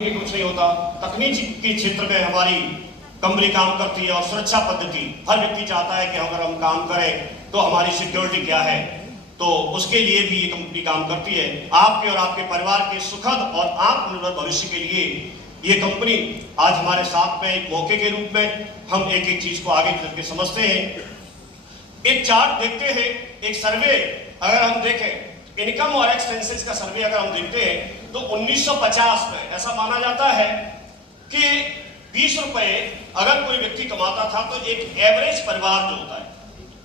कुछ नहीं होता। तकनीक के क्षेत्र में हमारी कंपनी काम करती है और सुरक्षा पद्धति हर व्यक्ति चाहता है कि अगर हम काम करें तो हमारी सिक्योरिटी क्या है, तो उसके लिए भी ये कंपनी काम करती है। आपके और आपके परिवार के सुखद और आत्मनिर्भर भविष्य के लिए ये कंपनी आज हमारे साथ में एक मौके के रूप में हम एक एक चीज को आगे करके समझते हैं। एक चार्ट देखते हैं, एक सर्वे अगर हम देखें, इनकम और एक्सपेंसेस का सर्वे अगर हम देखते हैं तो 1950 में ऐसा माना जाता है कि 20 रुपए अगर कोई व्यक्ति कमाता था तो एक एवरेज परिवार जो होता है,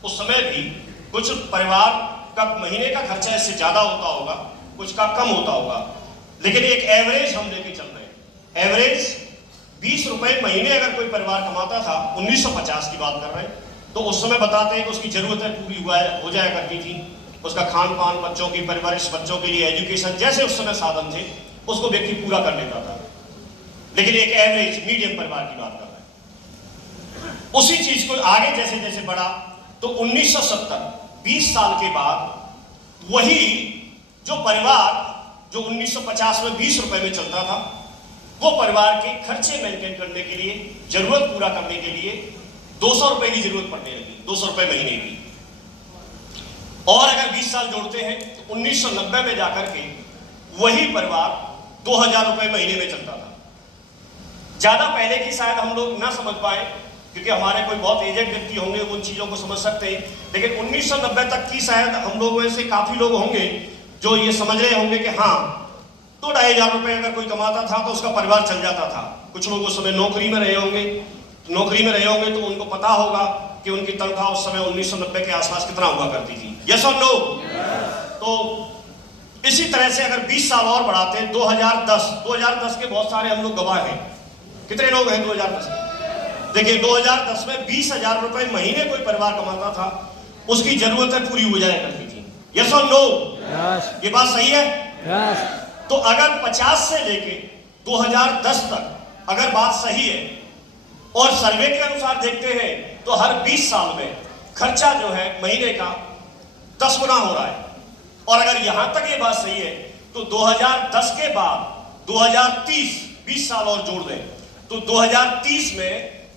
उस समय भी कुछ परिवार का महीने का खर्चा इससे ज्यादा होता होगा, कुछ का कम होता होगा, लेकिन एक एवरेज हम लेके चल रहे हैं। एवरेज 20 रुपए महीने अगर कोई परिवार कमाता था, 1950 की बात कर रहे हैं, तो उस समय बताते हैं कि उसकी जरूरतें पूरी हो जाया करती थी। उसका खान पान, बच्चों की परवरिश, बच्चों के लिए एजुकेशन, जैसे उस समय साधन थे उसको व्यक्ति पूरा कर लेता था। लेकिन एक एवरेज मीडियम परिवार की बात कर रहे हैं। उसी चीज को आगे जैसे जैसे बढ़ा तो 1970 20 साल के बाद वही जो परिवार जो 1950 में 20 रुपए में चलता था, वो परिवार के खर्चे मेंटेन करने के लिए, जरूरत पूरा करने के लिए 200 रुपए की जरूरत पड़ने लगी, 200 रुपए महीने की। और अगर 20 साल जोड़ते हैं तो 1990 में जाकर के वही परिवार 2000 रुपए महीने में चलता था। ज्यादा पहले की शायद हम लोग ना समझ पाए, क्योंकि हमारे कोई बहुत एजेड व्यक्ति होंगे उन चीजों को समझ सकते हैं, लेकिन 1990 तक की शायद हम लोग में से काफी लोग होंगे जो ये समझ रहे होंगे कि हाँ, तो 2500 रुपए अगर कोई कमाता था तो उसका परिवार चल जाता था। कुछ लोग उस समय नौकरी में रहे होंगे तो उनको पता होगा कि उनकी तनख्वाह उस समय 1990 के आसपास कितना हुआ करती थी। यस और नो? तो इसी तरह से अगर 20 साल और बढ़ाते हैं, 2010 के बहुत सारे हम लोग गवाह हैं। कितने लोग हैं 2010 के? देखिए 2010 में 20,000 रुपए महीने कोई परिवार कमाता था, उसकी जरूरतें पूरी हो जाया करती थी। यस और नो? ये बात सही है? तो अगर 50 से लेके 2010 तक अगर बात सही है और सर्वे के अनुसार देखते हैं तो हर 20 साल में खर्चा जो है महीने का 10 गुना हो रहा है। और अगर यहां तक ये बात सही है तो 2010 के बाद 2030 20 साल और जोड़ दें तो 2030 में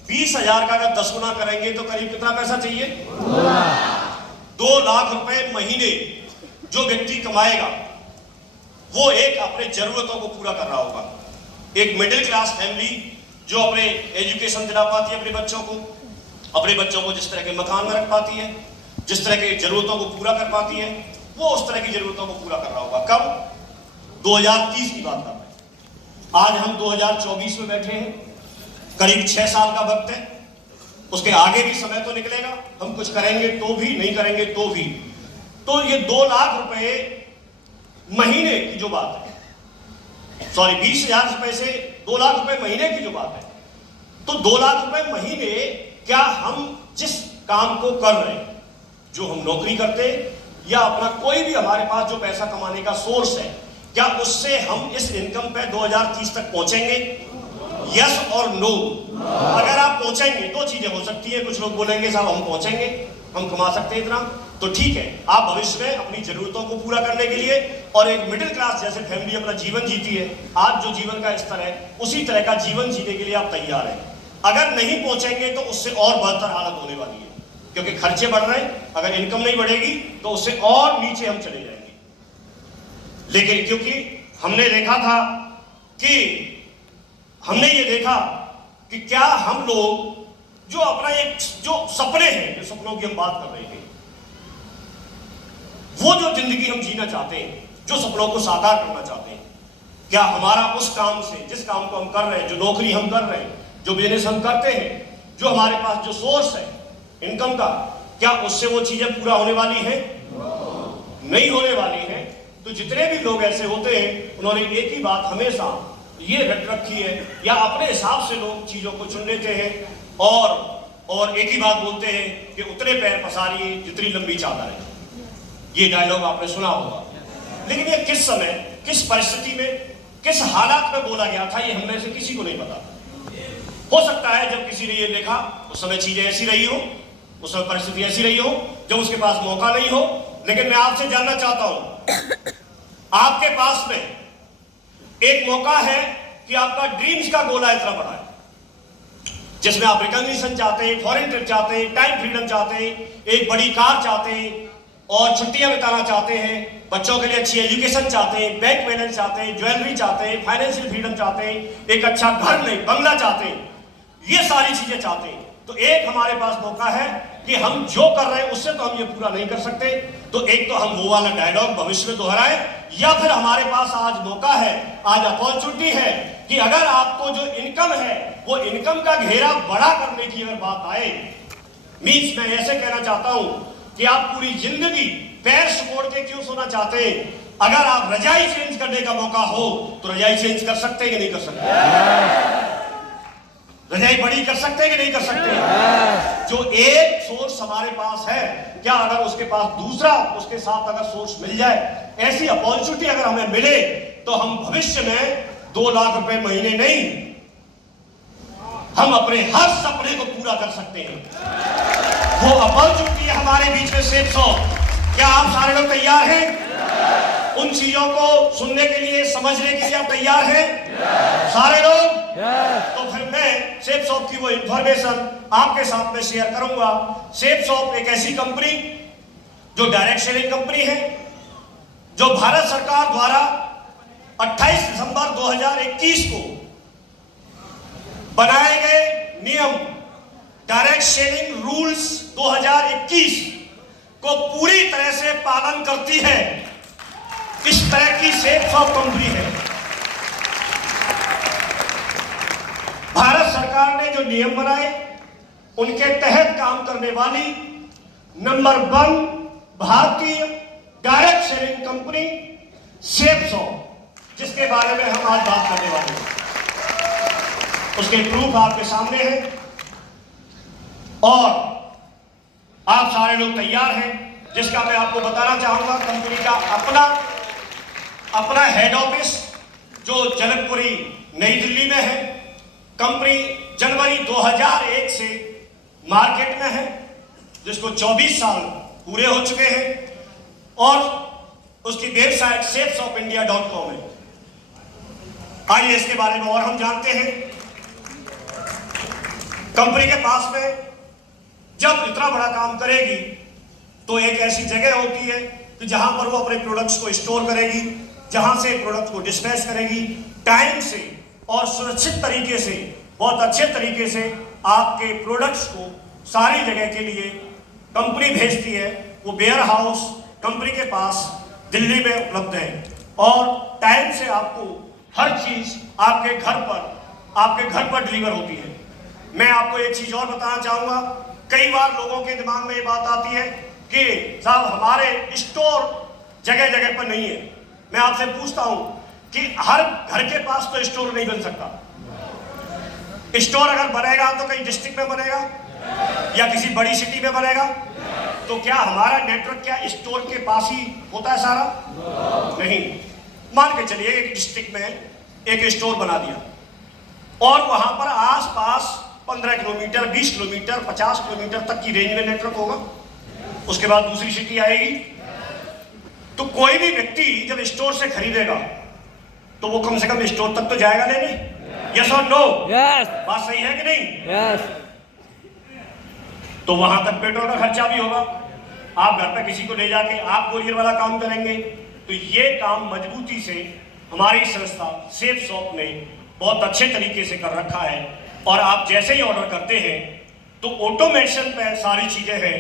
20,000 का अगर 10 गुना करेंगे तो करीब कितना पैसा चाहिए? 2 लाख रुपए महीने जो व्यक्ति कमाएगा वो एक अपने जरूरतों को पूरा कर रहा होगा। एक मिडिल क्लास फैमिली जो अपने एजुकेशन दिला पाती है अपने बच्चों को जिस तरह के मकान में रख पाती है, जिस तरह की जरूरतों को पूरा कर पाती है, वो उस तरह की जरूरतों को पूरा कर रहा होगा। कब? 2030 की बात कर रहे हैं। आज हम 2024 में बैठे हैं, करीब 6 साल का वक्त है। उसके आगे भी समय तो निकलेगा, हम कुछ करेंगे तो भी, नहीं करेंगे तो भी। तो ये 2 लाख रुपए महीने की जो बात है, सॉरी 20,000 रुपए से 2 लाख रुपए महीने की जो बात है, तो 2 लाख रुपए महीने क्या हम जिस काम को कर रहे हैं, जो हम नौकरी करते हैं या अपना कोई भी हमारे पास जो पैसा कमाने का सोर्स है, क्या उससे हम इस इनकम पे 2030 तक पहुंचेंगे? यस और नो? अगर आप पहुंचेंगे, 2 चीजें हो सकती है। कुछ लोग बोलेंगे साहब हम पहुंचेंगे, हम कमा सकते हैं इतना, तो ठीक है, आप भविष्य में अपनी जरूरतों को पूरा करने के लिए और एक मिडिल क्लास जैसे फैमिली अपना जीवन जीती है, आज जो जीवन का स्तर है उसी तरह का जीवन जीने के लिए आप तैयार हैं। अगर नहीं पहुंचेंगे तो उससे और बेहतर हालत होने वाली है, क्योंकि खर्चे बढ़ रहे हैं। अगर इनकम नहीं बढ़ेगी तो उससे और नीचे हम चले जाएंगे। लेकिन क्योंकि हमने ये देखा कि क्या हम लोग जो अपना एक जो सपने हैं, जो सपनों की हम बात कर रहे थे, वो जो जिंदगी हम जीना चाहते हैं, जो सपनों को साकार करना चाहते हैं, क्या हमारा उस काम से, जिस काम को हम कर रहे हैं, जो नौकरी हम कर रहे हैं, जो बिजनेस हम करते हैं, जो हमारे पास जो सोर्स है इनकम का, क्या उससे वो चीजें पूरा होने वाली है? नहीं होने वाली है। तो जितने भी लोग ऐसे होते हैं, उन्होंने एक ही बात हमेशा ये रट रखी है, या अपने हिसाब से लोग चीजों को चुन लेते हैं और एक ही बात बोलते हैं कि उतने पैर पसारिए जितनी लंबी चादर है। ये डायलॉग आपने सुना होगा, लेकिन ये किस समय, किस परिस्थिति में, किस हालात में बोला गया था, ये हम में से किसी को नहीं पता। हो सकता है जब किसी ने ये लिखा उस समय चीजें ऐसी रही हो, उस समय परिस्थिति ऐसी रही हो, जब उसके पास मौका नहीं हो। लेकिन मैं आपसे जानना चाहता हूं, आपके पास में एक मौका है कि आपका ड्रीम्स का गोला इतना बड़ा है, जिसमें आप रिकॉग्निशन चाहते हैं, फॉरेन ट्रिप चाहते हैं, टाइम फ्रीडम चाहते हैं, एक बड़ी कार चाहते हैं और छुट्टियां बिताना चाहते हैं, बच्चों के लिए अच्छी एजुकेशन चाहते हैं, बैंक बैलेंस चाहते हैं, ज्वेलरी चाहते हैं, फाइनेंशियल फ्रीडम चाहते हैं, एक अच्छा घर नहीं बंगला चाहते हैं, ये सारी चीजें चाहते हैं। तो एक हमारे पास मौका है कि हम जो कर रहे हैं उससे तो हम ये पूरा नहीं कर सकते, तो एक तो हम वो वाला डायलॉग भविष्य में दोहराएं, या फिर हमारे पास आज मौका है, आज अपॉर्चुनिटी है कि अगर आपको जो इनकम है वो इनकम का घेरा बड़ा करने की अगर बात आए, मीन्स मैं ऐसे कहना चाहता हूं कि आप पूरी जिंदगी पैर सुकोड़ के क्यों सोना चाहते हैं, अगर आप रजाई चेंज करने का मौका हो तो रजाई चेंज कर सकते हैं कि नहीं कर सकते? रजाई बड़ी कर सकते हैं कि नहीं कर सकते? जो एक सोर्स हमारे पास है, क्या अगर उसके पास दूसरा उसके साथ अगर सोर्स मिल जाए, ऐसी अपॉर्चुनिटी अगर हमें मिले, तो हम भविष्य में 2 लाख रुपए महीने नहीं, हम अपने हर सपने को पूरा कर सकते हैं। वो अपॉर्चुनिटी है हमारे बीच में सेफ 100। क्या आप सारे लोग तैयार हैं? उन चीजों को सुनने के लिए, समझने के लिए आप तैयार हैं? सारे लोग? तो फिर मैं सेफ शॉप की वो इंफॉर्मेशन आपके साथ में शेयर करूंगा। सेफ शॉप एक ऐसी कंपनी जो डायरेक्ट सेलिंग कंपनी है, जो भारत सरकार द्वारा 28 दिसंबर 2021 को बनाए गए नियम डायरेक्ट सेलिंग रूल्स 2021 को पूरी तरह से पालन करती है। इस तरह की सेफ शॉप कंपनी है। भारत सरकार ने जो नियम बनाए उनके तहत काम करने वाली नंबर 1 भारतीय direct selling company safe shop, जिसके बारे में हम आज बात करने वाले हैं, उसके प्रूफ आपके सामने है और आप सारे लोग तैयार हैं, जिसका मैं आपको बताना चाहूंगा। कंपनी का अपना हेड ऑफिस जो जनकपुरी नई दिल्ली में है। कंपनी जनवरी 2001 से मार्केट में है, जिसको 24 साल पूरे हो चुके हैं और उसकी वेबसाइट safeshopindia.com है। आइए इसके बारे में और हम जानते हैं। कंपनी के पास में जब इतना बड़ा काम करेगी तो एक ऐसी जगह होती है कि जहां पर वो अपने प्रोडक्ट्स को स्टोर करेगी, जहां से प्रोडक्ट को डिस्पैच करेगी, टाइम से और सुरक्षित तरीके से, बहुत अच्छे तरीके से आपके प्रोडक्ट्स को सारी जगह के लिए कंपनी भेजती है। वो वेयर हाउस कंपनी के पास दिल्ली में उपलब्ध है और टाइम से आपको हर चीज आपके घर पर डिलीवर होती है। मैं आपको एक चीज और बताना चाहूंगा। कई बार लोगों के दिमाग में ये बात आती है कि साहब हमारे स्टोर जगह जगह पर नहीं है। मैं आपसे पूछता हूं कि हर घर के पास तो स्टोर नहीं बन सकता। स्टोर अगर बनेगा तो कहीं डिस्ट्रिक्ट में बनेगा या किसी बड़ी सिटी में बनेगा, तो क्या हमारा नेटवर्क क्या स्टोर के पास ही होता है सारा? नहीं। मान के चलिए एक डिस्ट्रिक्ट में एक स्टोर बना दिया और वहां पर आसपास 15 किलोमीटर, 20 किलोमीटर, 50 किलोमीटर तक की रेंज में नेटवर्क होगा। उसके बाद दूसरी सिटी आएगी, तो कोई भी व्यक्ति जब स्टोर से खरीदेगा तो वो कम से कम स्टोर तक तो जाएगा लेने। यस और नो? यस। बात सही है कि नहीं? यस। तो वहां तक पेट्रोल का खर्चा भी होगा। आप घर पे किसी को ले जाके आप कोरियर वाला काम करेंगे, तो ये काम मजबूती से हमारी संस्था सेफ शॉप ने बहुत अच्छे तरीके से कर रखा है। और आप जैसे ही ऑर्डर करते हैं तो ऑटोमेशन पे सारी चीजें हैं।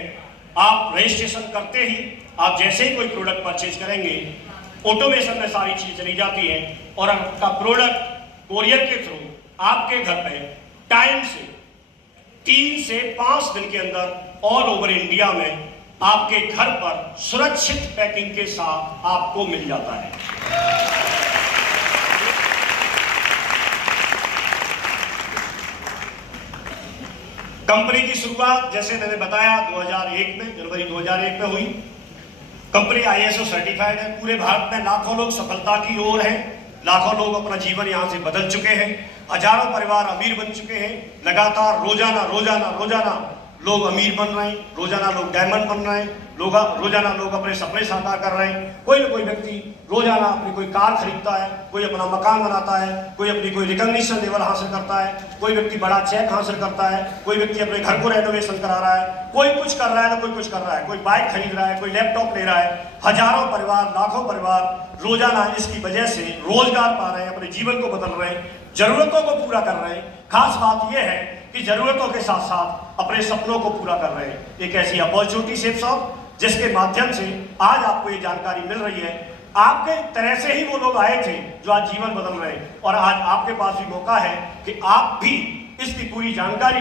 आप रजिस्ट्रेशन करते ही, आप जैसे ही कोई प्रोडक्ट परचेज करेंगे, ऑटोमेशन में सारी चीज चली जाती है और आपका प्रोडक्ट कोरियर के थ्रू आपके घर पे टाइम से 3 से 5 दिन के अंदर ऑल ओवर इंडिया में आपके घर पर सुरक्षित पैकिंग के साथ आपको मिल जाता है। कंपनी की शुरुआत जैसे मैंने बताया 2001 में, जनवरी 2001 में हुई। कंपनी ISO सर्टिफाइड है। पूरे भारत में लाखों लोग सफलता की ओर हैं। लाखों लोग अपना जीवन यहाँ से बदल चुके हैं। हजारों परिवार अमीर बन चुके हैं। लगातार रोजाना लोग अमीर बन रहे हैं, रोजाना लोग डायमंड बन रहे हैं, रोजाना लोग अपने सपने साकार कर रहे हैं। कोई ना कोई व्यक्ति रोजाना अपनी कोई कार खरीदता है, कोई अपना मकान बनाता है, कोई अपनी कोई रिकॉग्निशन लेवल हासिल करता है, कोई व्यक्ति बड़ा चेक हासिल करता है, कोई व्यक्ति अपने घर को रेनोवेशन करा रहा है, कोई कुछ कर रहा है तो कोई कुछ कर रहा है, कोई बाइक खरीद रहा है, कोई लैपटॉप ले रहा है। हजारों परिवार, लाखों परिवार रोजाना इसकी वजह से रोजगार पा रहे हैं, अपने जीवन को बदल रहे हैं, जरूरतों को पूरा कर रहे हैं। खास बात यह है कि जरूरतों के साथ साथ अपने सपनों को पूरा कर रहे हैं। एक ऐसी अपॉर्चुनिटी शेफ साहब जिसके माध्यम से आज आपको ये जानकारी मिल रही है। आपके तरह से ही वो लोग आए थे जो आज जीवन बदल रहे हैं, और आज आपके पास भी मौका है कि आप भी इसकी पूरी जानकारी